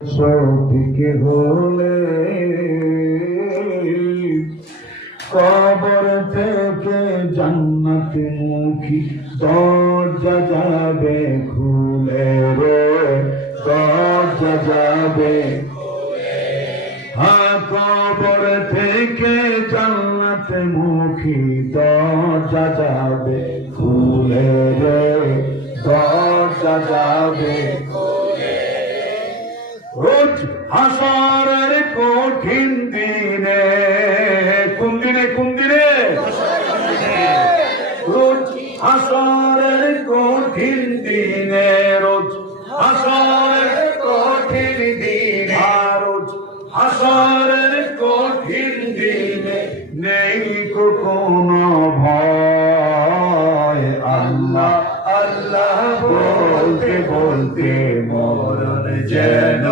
সঠিক হলে কবর থেকে জান্নাত মুখী দরজা যাবে খুলে রে, দরজা যাবে। হ্যাঁ, কবর থেকে জান্নাত মুখী দরজা যাবে খুলে রে, দরজা যাবে। রোজ হাসরের কঠিন দিনে, কোন দিনে? কোন দিনে? রোজ হাসরের কঠিন দিনে, রোজ হাসরের কঠিন দিনে, রোজ হাসরের কঠিন দিনে নেই কোনো ভয়। আল্লাহ আল্লাহ বলতে বলতে মরণ যেন